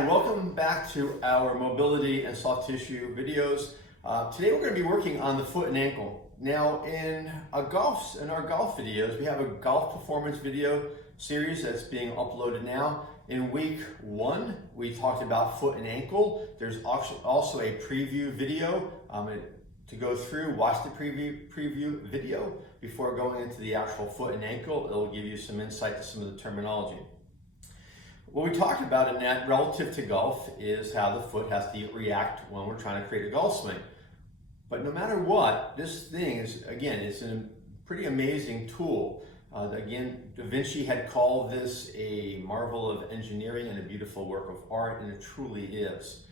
Hi, welcome back to our mobility and soft tissue videos. Today we're going to be working on the foot and ankle. Now in our golf videos, we have a golf performance video series that's being uploaded now. In week 1, we talked about foot and ankle. There's also a preview video to go through. Watch the preview video before going into the actual foot and ankle. It'll give you some insight to some of the terminology. What we talked about in that relative to golf is how the foot has to react when we're trying to create a golf swing. But no matter what, this thing is, again, it's a pretty amazing tool. Again, Da Vinci had called this a marvel of engineering and a beautiful work of art, and it truly is.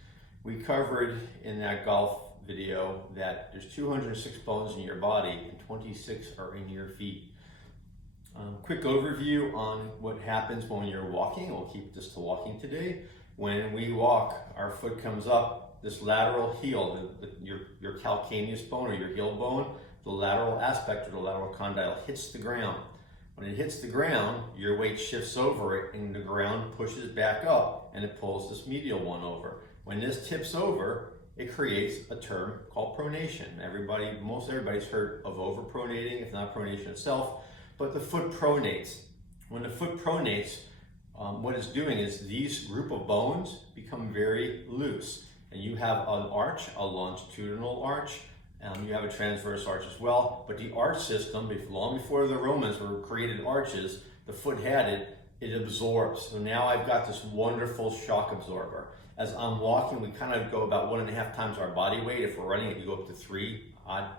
We covered in that golf video that there's 206 bones in your body and 26 are in your feet. Quick overview on what happens when you're walking. We'll keep this to walking today. When we walk, our foot comes up, this lateral heel, your calcaneus bone or your heel bone, the lateral aspect or the lateral condyle hits the ground. When it hits the ground, your weight shifts over it and the ground pushes back up and it pulls this medial one over. When this tips over, it creates a term called pronation. Most everybody's heard of overpronating, if not pronation itself. But the foot pronates. When the foot pronates, what it's doing is these group of bones become very loose. And you have an arch, a longitudinal arch, you have a transverse arch as well. But the arch system, long before the Romans created arches, the foot had it, it absorbs. So now I've got this wonderful shock absorber. As I'm walking, we kind of go about 1.5 times our body weight. If we're running, it can go up to 3 odd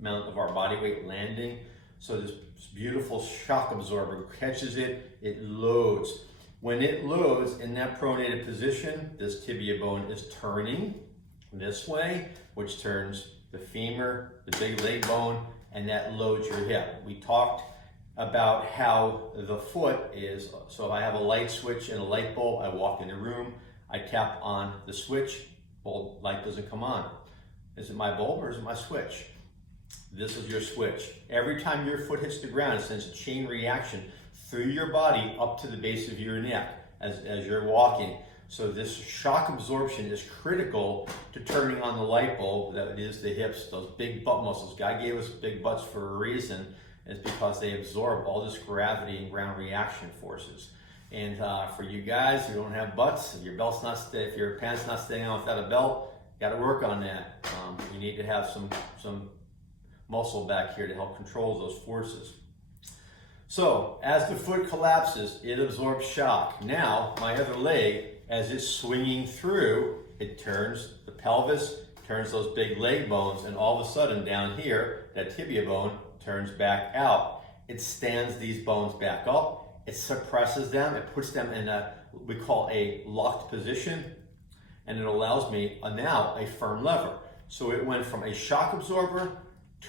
amount of our body weight landing. So this beautiful shock absorber catches it, it loads. When it loads in that pronated position, this tibia bone is turning this way, which turns the femur, the big leg bone, and that loads your hip. We talked about how the foot is, so if I have a light switch and a light bulb, I walk in the room, I tap on the switch, light doesn't come on. Is it my bulb or is it my switch? This is your switch. Every time your foot hits the ground, it sends a chain reaction through your body up to the base of your neck as you're walking. So this shock absorption is critical to turning on the light bulb that is the hips, those big butt muscles. God gave us big butts for a reason. It's because they absorb all this gravity and ground reaction forces. And for you guys who don't have butts, if your pants not staying on without a belt, got to work on that. You need to have some muscle back here to help control those forces. So as the foot collapses, it absorbs shock. Now my other leg, as it's swinging through, it turns the pelvis, turns those big leg bones, and all of a sudden down here, that tibia bone turns back out. It stands these bones back up, it suppresses them, it puts them in what we call a locked position, and it allows me now a firm lever. So it went from a shock absorber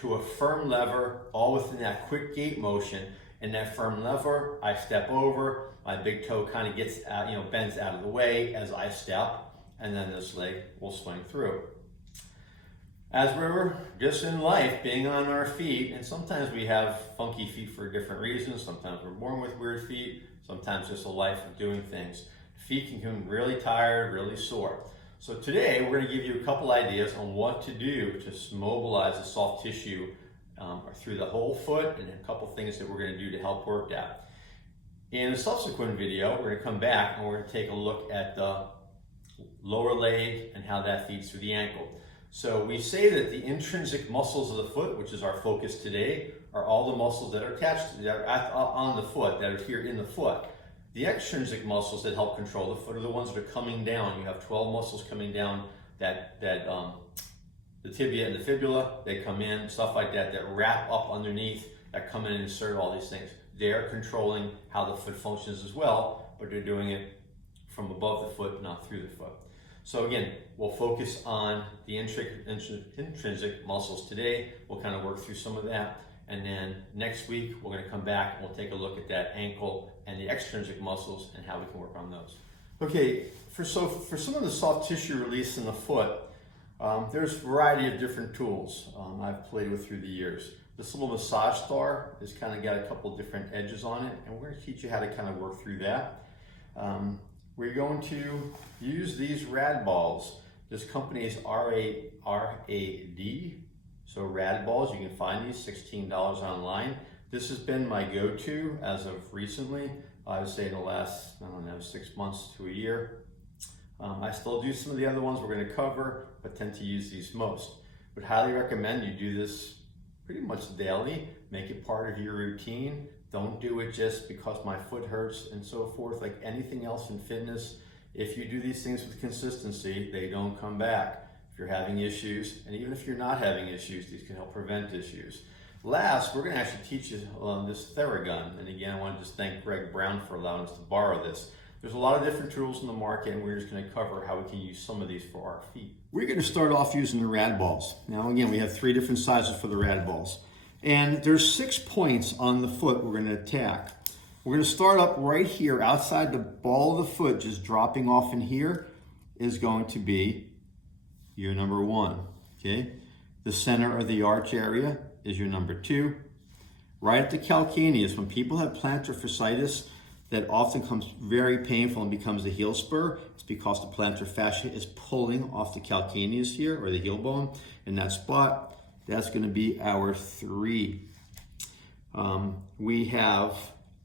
to a firm lever, all within that quick gait motion. And that firm lever, I step over, my big toe kind of gets out, bends out of the way as I step, and then this leg will swing through. As we're just in life, being on our feet, and sometimes we have funky feet for different reasons, sometimes we're born with weird feet, sometimes just a life of doing things. Feet can become really tired, really sore. So today we're going to give you a couple ideas on what to do to mobilize the soft tissue through the whole foot, and a couple things that we're going to do to help work that. In a subsequent video, we're going to come back and we're going to take a look at the lower leg and how that feeds through the ankle. So we say that the intrinsic muscles of the foot, which is our focus today, are all the muscles that are attached, that are on the foot, that are here in the foot. The extrinsic muscles that help control the foot are the ones that are coming down. You have 12 muscles coming down the tibia and the fibula, they come in, stuff like that wrap up underneath, that come in and insert all these things. They're controlling how the foot functions as well, but they're doing it from above the foot, not through the foot. So again, we'll focus on the intrinsic muscles today. We'll kind of work through some of that. And then next week, we're going to come back and we'll take a look at that ankle and the extrinsic muscles and how we can work on those. Okay, for some of the soft tissue release in the foot, there's a variety of different tools I've played with through the years. This little massage star has kind of got a couple different edges on it, and we're going to teach you how to kind of work through that. we're going to use these Rad Balls. This company is R-A-D, so Rad Balls. You can find these $16 online. This has been my go-to as of recently. I would say the last, I don't know, 6 months to a year. I still do some of the other ones we're going to cover, but tend to use these most. Would highly recommend you do this pretty much daily. Make it part of your routine. Don't do it just because my foot hurts and so forth. Like anything else in fitness, if you do these things with consistency, they don't come back. If you're having issues, and even if you're not having issues, these can help prevent issues. Last, we're going to actually teach you this Theragun. And again, I want to just thank Greg Brown for allowing us to borrow this. There's a lot of different tools in the market, and we're just going to cover how we can use some of these for our feet. We're going to start off using the Rad Balls. Now again, we have 3 different sizes for the Rad Balls. And there's 6 points on the foot we're going to attack. We're going to start up right here outside the ball of the foot, just dropping off in here is going to be your number 1, okay? The center of the arch area is your number 2. Right at the calcaneus, when people have plantar fasciitis, that often comes very painful and becomes a heel spur. It's because the plantar fascia is pulling off the calcaneus here, or the heel bone, in that spot. That's going to be our 3. We have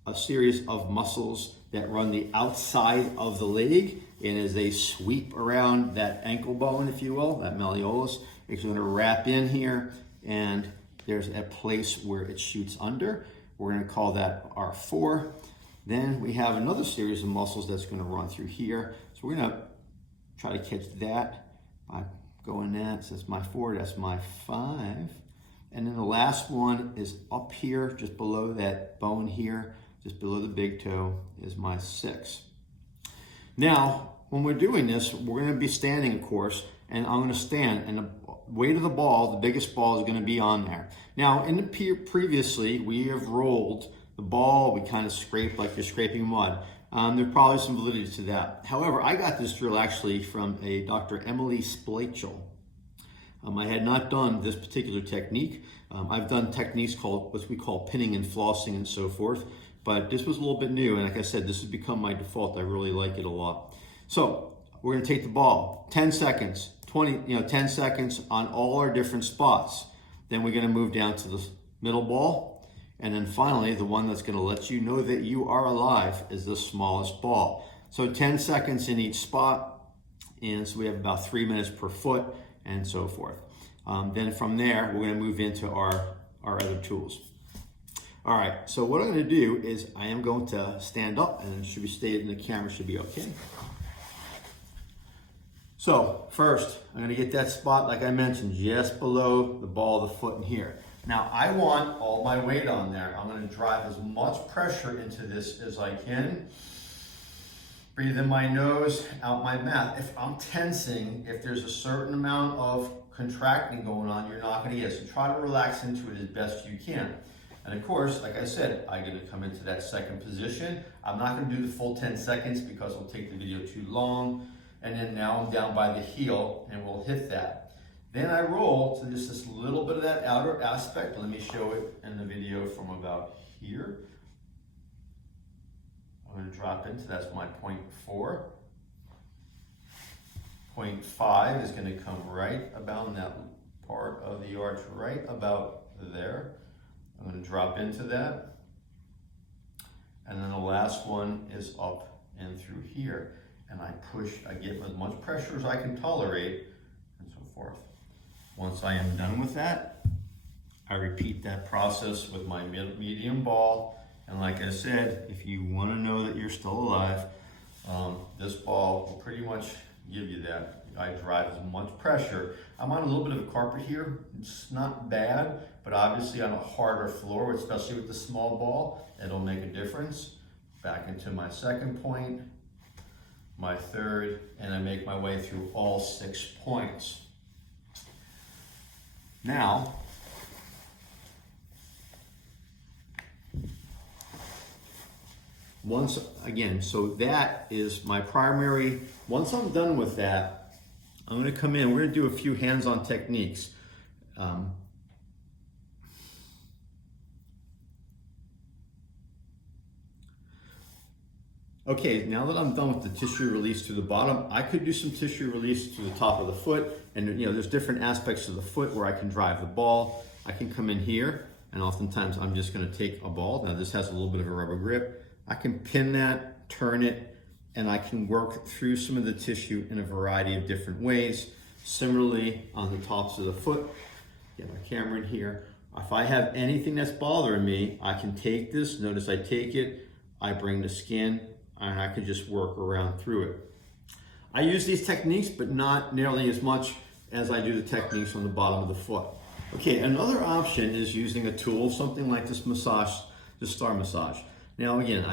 a series of muscles that run the outside of the leg, and as they sweep around that ankle bone, if you will, that malleolus, it's going to wrap in here, and there's a place where it shoots under. We're going to call that our 4. Then we have another series of muscles that's going to run through here. So we're going to try to catch that by going that. So that's my 4, that's my 5. And then the last one is up here, just below that bone here, just below the big toe, is my 6. Now, when we're doing this, we're going to be standing, of course, and I'm going to stand, and the weight of the ball, the biggest ball, is going to be on there. Now, in the previously, we have rolled the ball, we kind of scrape like you're scraping mud. There's probably some validity to that. However, I got this drill actually from a Dr. Emily Splachel. I had not done this particular technique. I've done techniques called what we call pinning and flossing and so forth, but this was a little bit new, and like I said, this has become my default. I really like it a lot. So we're going to take the ball, 10 seconds, 10 seconds on all our different spots. Then we're going to move down to the middle ball. And then finally, the one that's going to let you know that you are alive is the smallest ball. So 10 seconds in each spot, and so we have about 3 minutes per foot, and so forth. Then from there, we're going to move into our other tools. All right, so what I'm going to do is I am going to stand up, and it should be stayed in the camera, should be okay. So first, I'm going to get that spot, like I mentioned, just below the ball of the foot in here. Now, I want all my weight on there. I'm going to drive as much pressure into this as I can. Breathe in my nose, out my mouth. If I'm tensing, if there's a certain amount of contracting going on, you're not going to get it. So try to relax into it as best you can. And of course, like I said, I'm going to come into that second position. I'm not going to do the full 10 seconds because it'll take the video too long. And then now I'm down by the heel, and we'll hit that. Then I roll to just this little bit of that outer aspect. Let me show it in the video from about here. I'm going to drop into, that's my 0.4. 0.5 is going to come right about in that part of the arch, right about there. I'm going to drop into that. And then the last one is up and through here. And I push, I get as much pressure as I can tolerate, and so forth. Once I am done with that, I repeat that process with my medium ball. And like I said, if you want to know that you're still alive, this ball will pretty much give you that. I drive as much pressure. I'm on a little bit of a carpet here. It's not bad, but obviously on a harder floor, especially with the small ball, it'll make a difference. Back into my second point, my third, and I make my way through all 6 points. Now, once again, so that is my primary. Once I'm done with that, I'm going to come in. We're going to do a few hands-on techniques. Okay, now that I'm done with the tissue release to the bottom, I could do some tissue release to the top of the foot. And there's different aspects of the foot where I can drive the ball. I can come in here, and oftentimes I'm just gonna take a ball. Now this has a little bit of a rubber grip. I can pin that, turn it, and I can work through some of the tissue in a variety of different ways. Similarly, on the tops of the foot, get my camera in here. If I have anything that's bothering me, I can take this. Notice I take it, I bring the skin, and I can just work around through it. I use these techniques, but not nearly as much as I do the techniques on the bottom of the foot. Okay, another option is using a tool, something like this massage, this star massage. Now again,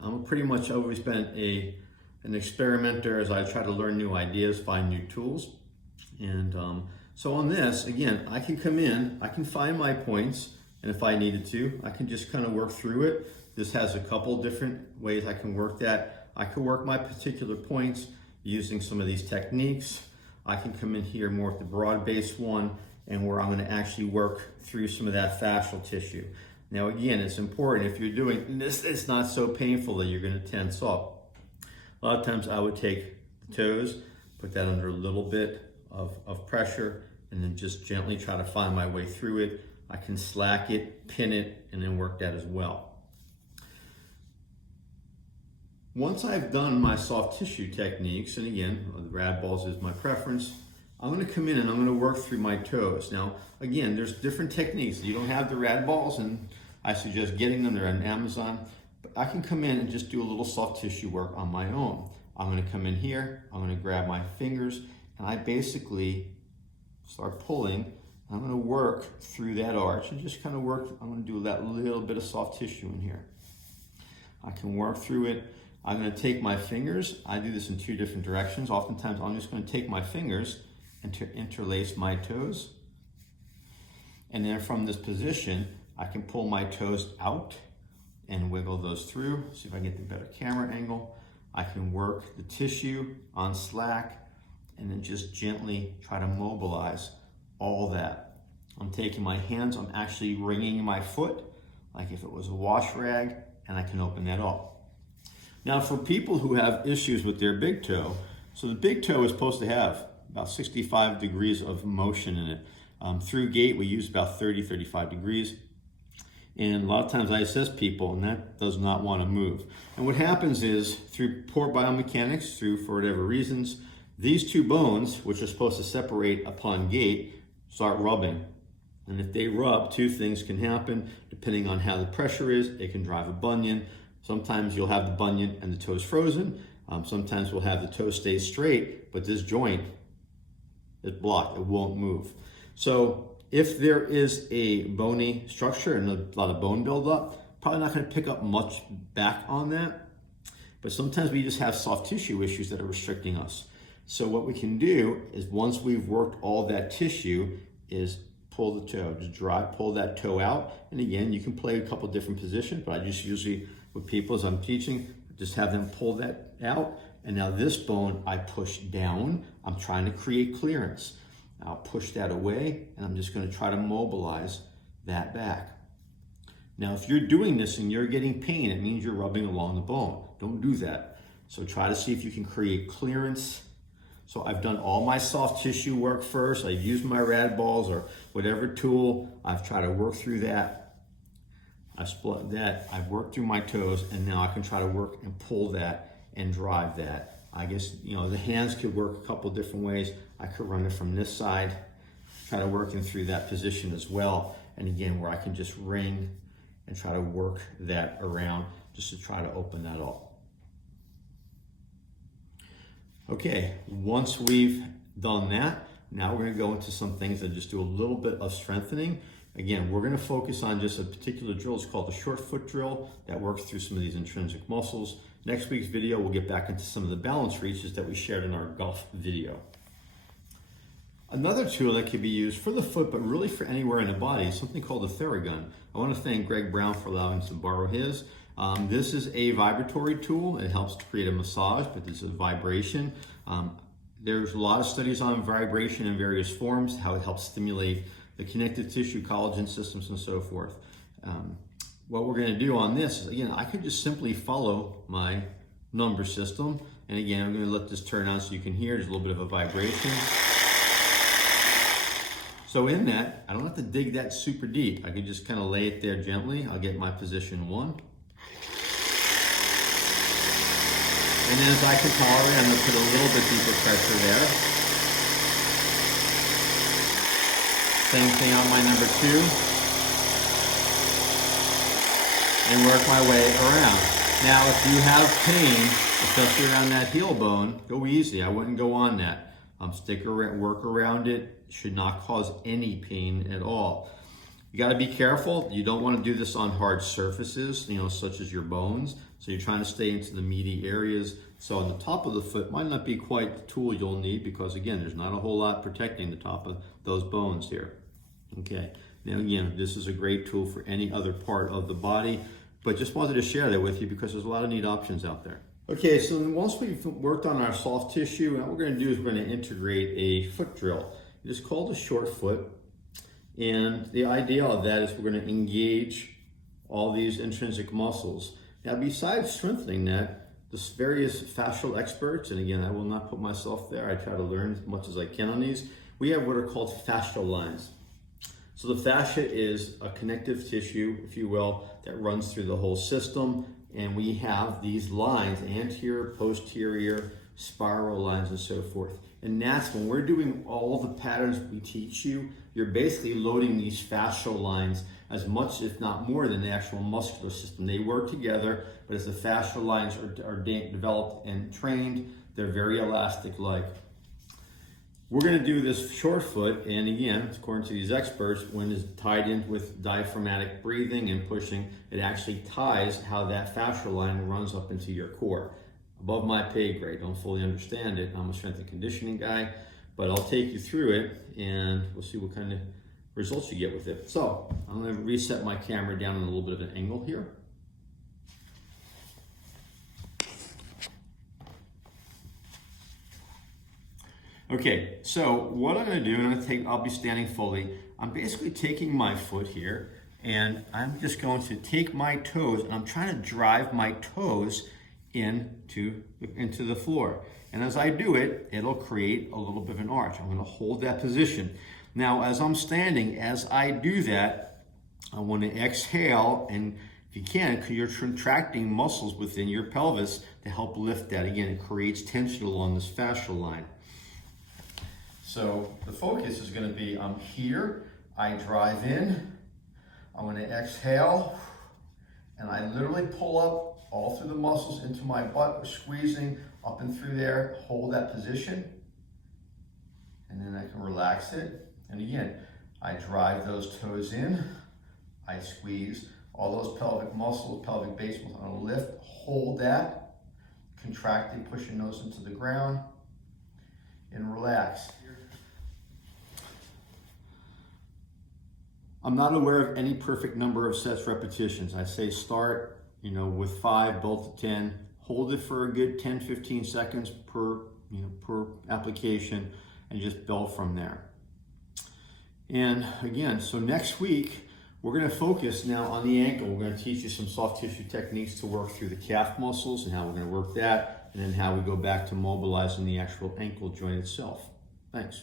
I'm pretty much always been an experimenter as I try to learn new ideas, find new tools. And so on this, again, I can come in, I can find my points, and if I needed to, I can just kind of work through it. This has a couple different ways I can work that. I can work my particular points using some of these techniques. I can come in here more with the broad-based one, and where I'm going to actually work through some of that fascial tissue. Now again, it's important if you're doing this, it's not so painful that you're going to tense up. A lot of times I would take the toes, put that under a little bit of pressure, and then just gently try to find my way through it. I can slack it, pin it, and then work that as well. Once I've done my soft tissue techniques, and again, the Rad Balls is my preference, I'm going to come in and I'm going to work through my toes. Now, again, there's different techniques. You don't have the Rad Balls, and I suggest getting them. They're on Amazon. But I can come in and just do a little soft tissue work on my own. I'm going to come in here. I'm going to grab my fingers, and I basically start pulling. I'm going to work through that arch and just kind of work. I'm going to do that little bit of soft tissue in here. I can work through it. I'm going to take my fingers. I do this in two different directions. Oftentimes, I'm just going to take my fingers and to interlace my toes. And then from this position, I can pull my toes out and wiggle those through. See if I can get the better camera angle. I can work the tissue on slack and then just gently try to mobilize all that. I'm taking my hands, I'm actually wringing my foot like if it was a wash rag, and I can open that up. Now for people who have issues with their big toe, so the big toe is supposed to have about 65 degrees of motion in it. Through gait, we use about 30, 35 degrees. And a lot of times I assess people, and that does not want to move. And what happens is, through poor biomechanics, for whatever reasons, these two bones, which are supposed to separate upon gait, start rubbing. And if they rub, two things can happen. Depending on how the pressure is, it can drive a bunion. Sometimes you'll have the bunion and the toe's frozen. Sometimes we'll have the toe stay straight, but this joint is blocked, it won't move. So if there is a bony structure and a lot of bone buildup, probably not gonna pick up much back on that. But sometimes we just have soft tissue issues that are restricting us. So what we can do is, once we've worked all that tissue, is pull the toe, just pull that toe out. And again, you can play a couple different positions, but I just usually, with people as I'm teaching, just have them pull that out. And now this bone I push down. I'm trying to create clearance. I'll push that away, and I'm just going to try to mobilize that back. Now, if you're doing this and you're getting pain, it means you're rubbing along the bone. Don't do that. So try to see if you can create clearance. So I've done all my soft tissue work first. I've used my Rad Balls or whatever tool. I've tried to work through that. I've split that. I've worked through my toes, and now I can try to work and pull that and drive that. I guess, the hands could work a couple different ways. I could run it from this side, try to work in through that position as well. And again, where I can just wring and try to work that around just to try to open that up. Okay, once we've done that, now we're gonna go into some things that just do a little bit of strengthening. Again, we're gonna focus on just a particular drill. It's called the short foot drill that works through some of these intrinsic muscles. Next week's video, we'll get back into some of the balance reaches that we shared in our golf video. Another tool that could be used for the foot, but really for anywhere in the body, is something called a Theragun. I want to thank Greg Brown for allowing us to borrow his. This is a vibratory tool. It helps to create a massage, but this is vibration. There's a lot of studies on vibration in various forms, how it helps stimulate the connective tissue, collagen systems, and so forth. What we're going to do on this is, again, I could just simply follow my number system. And again, I'm going to let this turn on so you can hear. There's a little bit of a vibration. So in that, I don't have to dig that super deep. I can just kind of lay it there gently. I'll get my position 1. And then as I can tolerate, I'm going to put a little bit deeper pressure there. Same thing on my number 2. And work my way around. Now, if you have pain, especially around that heel bone, go easy. I wouldn't go on that. Work around it. Should not cause any pain at all. You got to be careful. You don't want to do this on hard surfaces, such as your bones. So you're trying to stay into the meaty areas. So on the top of the foot might not be quite the tool you'll need because again, there's not a whole lot protecting the top of those bones here. Okay. Now again, this is a great tool for any other part of the body, but just wanted to share that with you because there's a lot of neat options out there. Okay, so once we've worked on our soft tissue, what we're going to do is we're going to integrate a foot drill. It is called a short foot, and the idea of that is we're going to engage all these intrinsic muscles. Now, besides strengthening that, the various fascial experts, and again, I will not put myself there, I try to learn as much as I can on these, we have what are called fascial lines. So the fascia is a connective tissue, if you will, that runs through the whole system, and we have these lines, anterior, posterior, spiral lines, and so forth. And that's when we're doing all the patterns we teach you, you're basically loading these fascial lines as much, if not more, than the actual muscular system. They work together, but as the fascial lines are developed and trained, they're very elastic-like. We're going to do this short foot, and again, according to these experts, when it's tied in with diaphragmatic breathing and pushing, it actually ties how that fascial line runs up into your core. Above my pay grade, don't fully understand it. I'm a strength and conditioning guy, but I'll take you through it and we'll see what kind of results you get with it. So I'm going to reset my camera down in a little bit of an angle here. Okay, so what I'm going to do, I'll be standing fully. I'm basically taking my foot here and I'm just going to take my toes and I'm trying to drive my toes into the floor. And as I do it, it'll create a little bit of an arch. I'm going to hold that position. Now, as I'm standing, as I do that, I want to exhale, and if you can, you're contracting muscles within your pelvis to help lift that. Again, it creates tension along this fascial line. So the focus is going to be, I'm here, I drive in, I'm going to exhale, and I literally pull up all through the muscles into my butt. We're squeezing up and through there, hold that position, and then I can relax it. And again, I drive those toes in, I squeeze all those pelvic muscles, pelvic base muscles, I'm going to lift, hold that, contracting, pushing those into the ground, and relax. I'm not aware of any perfect number of sets repetitions. I say start, with 5, build to 10, hold it for a good 10-15 seconds per application, and just build from there. And again, so next week, we're going to focus now on the ankle. We're going to teach you some soft tissue techniques to work through the calf muscles and how we're going to work that, and then how we go back to mobilizing the actual ankle joint itself. Thanks.